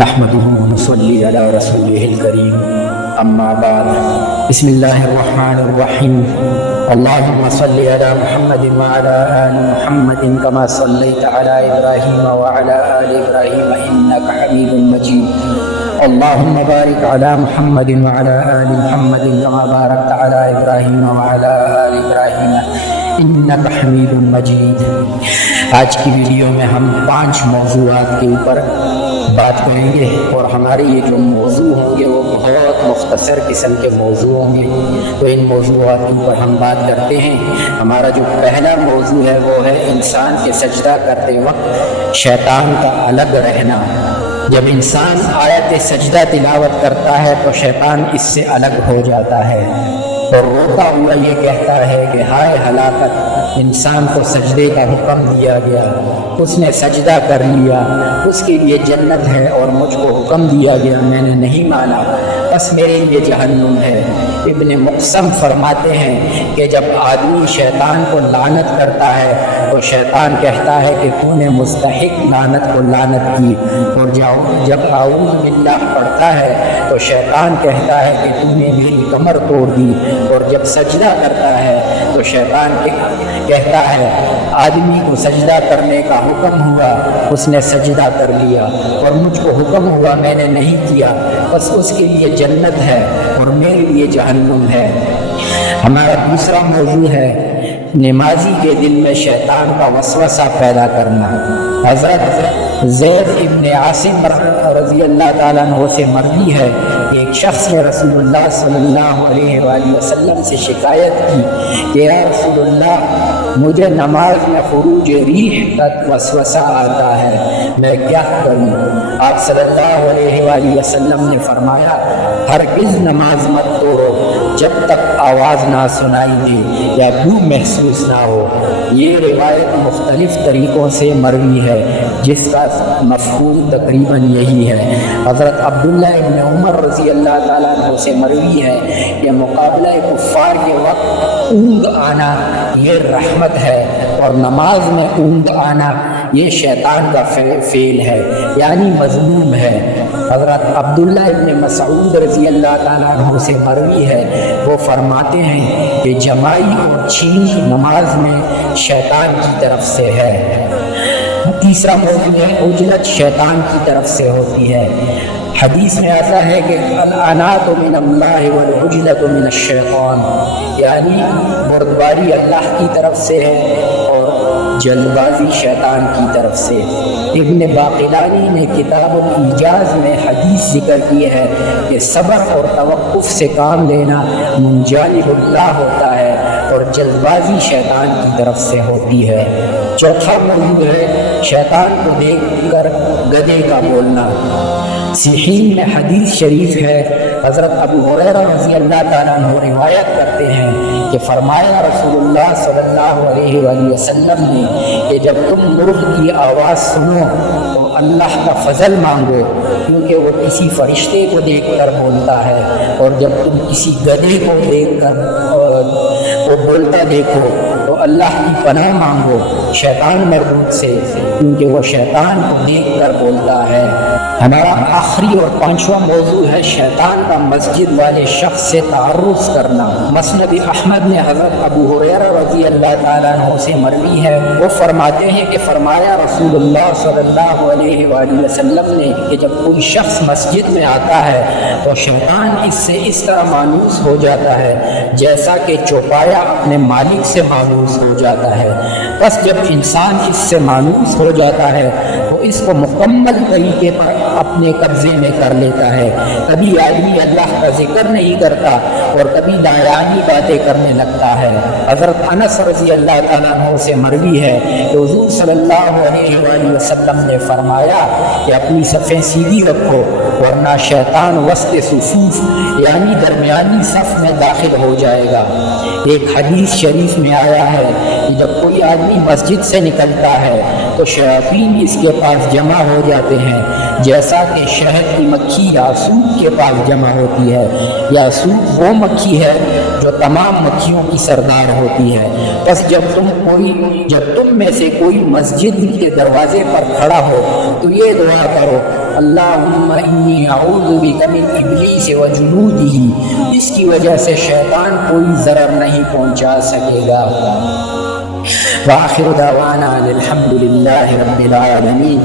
نحمده ونصلي على رسوله الكريم اما بعد بسم الله الرحمن الرحيم اللهم صل على محمد وعلى آل محمد كما صليت على إبراهيم وعلى آل إبراهيم إنك حميد مجيد اللهم بارك على محمد وعلى آل محمد كما باركت على إبراهيم وعلى آل إبراهيم إنك حميد مجيد۔ آج کی ویڈیو میں ہم 5 موضوعات کے اوپر بات کریں گے اور ہمارے یہ جو موضوع ہوں گے وہ بہت مختصر قسم کے موضوع ہوں گے، تو ان موضوعات کے اوپر ہم بات کرتے ہیں۔ ہمارا جو پہلا موضوع ہے وہ ہے انسان کے سجدہ کرتے وقت شیطان کا الگ رہنا۔ جب انسان آیت سجدہ تلاوت کرتا ہے تو شیطان اس سے الگ ہو جاتا ہے اور روتا ہوا یہ کہتا ہے کہ ہائے ہلاکت، انسان کو سجدے کا حکم دیا گیا، اس نے سجدہ کر لیا، اس کے لیے جنت ہے اور مجھ کو حکم دیا گیا، میں نے نہیں مانا، بس میرے لیے جہنم ہے۔ ابن مقسم فرماتے ہیں کہ جب آدمی شیطان کو لعنت کرتا ہے تو شیطان کہتا ہے کہ تو نے مستحق لعنت کو لعنت کی، اور جب اعوذ باللہ پڑھتا ہے تو شیطان کہتا ہے کہ تو نے میری کمر توڑ دی، اور جب سجدہ کرتا ہے تو شیطان کہتا ہے آدمی کو سجدہ کرنے کا حکم ہوا، اس نے سجدہ کر لیا، اور مجھ کو حکم ہوا میں نے نہیں کیا، بس اس کے لیے جنت ہے اور میرے لیے جہنم ہے۔ ہمارا دوسرا موضوع ہے نمازی کے دل میں شیطان کا وسوسہ پیدا کرنا۔ حضرت زید ابن عاصم رضی اللہ تعالیٰ عنہ سے مروی ہے کہ ایک شخص نے رسول اللہ صلی اللہ علیہ وآلہ وسلم سے شکایت کی کہ یا رسول اللہ، مجھے نماز میں خروج ریح کا وسوسہ آتا ہے، میں کیا کروں؟ آپ صلی اللہ علیہ وآلہ وسلم نے فرمایا ہرگز نماز مت توڑو جب تک آواز نہ سنائی دے یا بو محسوس نہ ہو۔ یہ روایت مختلف طریقوں سے مروی ہے جس کا مفہوم تقریباً یہی ہے۔ حضرت عبداللہ ابن عمر رضی اللہ تعالیٰ عنہ سے مروی ہے کہ مقابلہ کفار کے وقت اونگ آنا یہ رحمت ہے، اور نماز میں اونگ آنا یہ شیطان کا فعل ہے، یعنی مذموم ہے۔ حضرت عبداللہ ابن مسعود رضی اللہ تعالیٰ عنہ سے مروی ہے، وہ فرماتے ہیں کہ جمائی اور چھینک نماز میں شیطان کی طرف سے ہے۔ تیسرا موضوع ہے عجلت شیطان کی طرف سے ہوتی ہے۔ حدیث میں آتا ہے کہ العنات من اللہ والعجلت من الشیطان، یعنی بردباری اللہ کی طرف سے ہے اور جلد بازی شیطان کی طرف سے۔ ابن باقلانی نے کتاب الایجاز میں حدیث ذکر کی ہے کہ صبر اور توقف سے کام لینا من جانب اللہ ہوتا ہے اور جلد بازی شیطان کی طرف سے ہوتی ہے۔ چوتھا موضوع ہے شیطان کو دیکھ کر گدھے کا بولنا۔ صحیح میں حدیث شریف ہے، حضرت ابو ہریرہ رضی اللہ تعالیٰ عنہ روایت کرتے ہیں کہ فرمایا رسول اللہ صلی اللہ علیہ وآلہ وسلم نے کہ جب تم مرغ کی آواز سنو تو اللہ کا فضل مانگو، کیونکہ وہ کسی فرشتے کو دیکھ کر بولتا ہے، اور جب تم کسی گدھے کو دیکھ کر وہ بولتا دیکھو تو اللہ کی پناہ مانگو شیطان مردود سے، کیونکہ وہ شیطان کو دیکھ کر بولتا ہے۔ ہمارا آخری اور 5واں موضوع ہے شیطان کا مسجد والے شخص سے تعرض کرنا۔ مسند احمد میں حضرت ابو ہریرہ رضی اللہ تعالیٰ عنہ سے مروی ہے، وہ فرماتے ہیں کہ فرمایا رسول اللہ صلی اللہ علیہ وآلہ وسلم نے کہ جب کوئی شخص مسجد میں آتا ہے تو شیطان اس سے اس طرح مانوس ہو جاتا ہے جیسا کہ چوپایا اپنے مالک سے مانوس ہو جاتا ہے۔ بس جب انسان اس سے مانوس ہو جاتا ہے تو اس کو مکمل طریقے پر اپنے قبضے میں کر لیتا ہے۔ کبھی آدمی اللہ کا ذکر نہیں کرتا اور کبھی دایانی باتیں کرنے لگتا ہے۔ حضرت انس رضی اللہ تعالیٰ عنہ سے مروی ہے کہ حضور صلی اللہ علیہ وآلہ وسلم نے فرمایا کہ اپنی صفیں سیدھی رکھو ورنہ شیطان وسط صفوف یعنی درمیانی صف میں داخل ہو جائے گا۔ ایک حدیث شریف میں آیا ہے کہ جب کوئی آدمی مسجد سے نکلتا ہے تو شیاطین اس کے پاس جمع ہو جاتے ہیں، جیسا کہ شہد کی مکھی یاسوب کے پاس جمع ہوتی ہے۔ یاسوب وہ مکھی ہے جو تمام مکھیوں کی سردار ہوتی ہے۔ بس جب تم میں سے کوئی مسجد کے دروازے پر کھڑا ہو تو یہ دعا کرو اللہم انی اعوذ بک من ابلیس و جنودہ، اس کی وجہ سے شیطان کوئی ضرر نہیں پہنچا سکے گا۔ وآخر دعوانا الحمد للہ رب العالمین۔